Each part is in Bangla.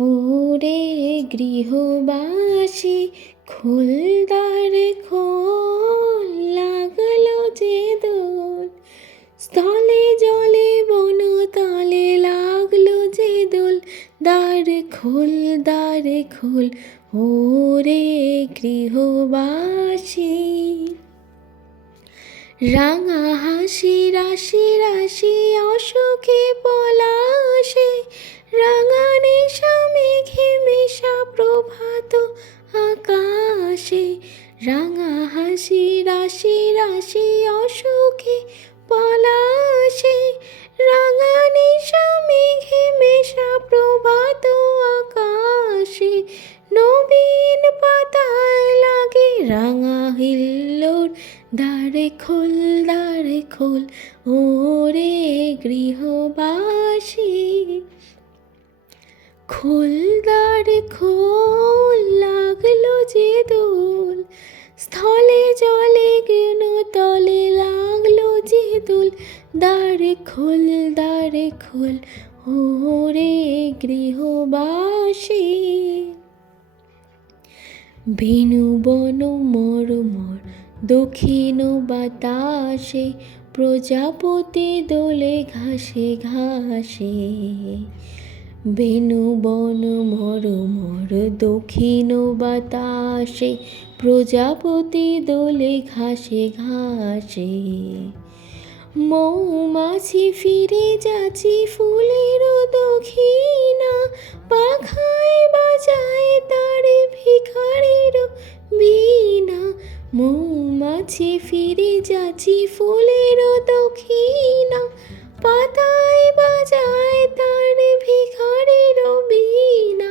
ওরে গৃহবাসী, খোলদার খোল লাগল যে দোল। স্থলে জলে বন তালে লাগল যে দোল। দ্বার খোল দ্বার খোল ওরে গৃহবাসী। রাঙা হাসি, রাশি রাশি অসুখে পলাশে নবীন পাতায় লাগে রাঙা হিল্লোর দ্বারে খোল দ্বারে খোল, ওরে গৃহবাসী। খোল দ্বারে খোল লাগল যে দোল, স্থলে জলে গেন তলে লাগল যে দোল। দ্বারে খোল দ্বারে খোল, ওরে গৃহবাসী। বেনু বন মরমর দক্ষিণ বাতাসে, প্রজাপতি দোলে ঘাসে ঘাসে। বেনু বন মরমর দক্ষিণ বাতাসে, প্রজাপতি দোলে ঘাসে ঘাসে। মৌমাছি ফিরে যাচ্ছি ফুলের দক্ষিণা মৌমাছি ফিরে যাচ্ছি ফুলের দক্ষিণা। পাতায় বাজায় তার ভিখারির বিনা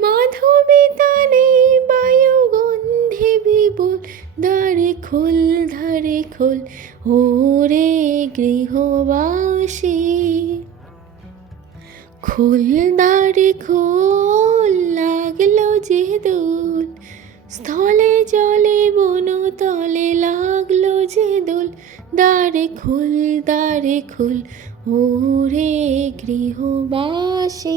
মাধবী তানে বায়ু গন্ধে বিবল দ্বারে খোল, ধারে খোল, ওরে গৃহবাসী। খোল দ্বারে খোল, লাগল যে দোল, স্থলে জলে তলে লাগল যে দোল। দ্বারে দাঁড়ে দ্বারে ও রে গৃহবাসী।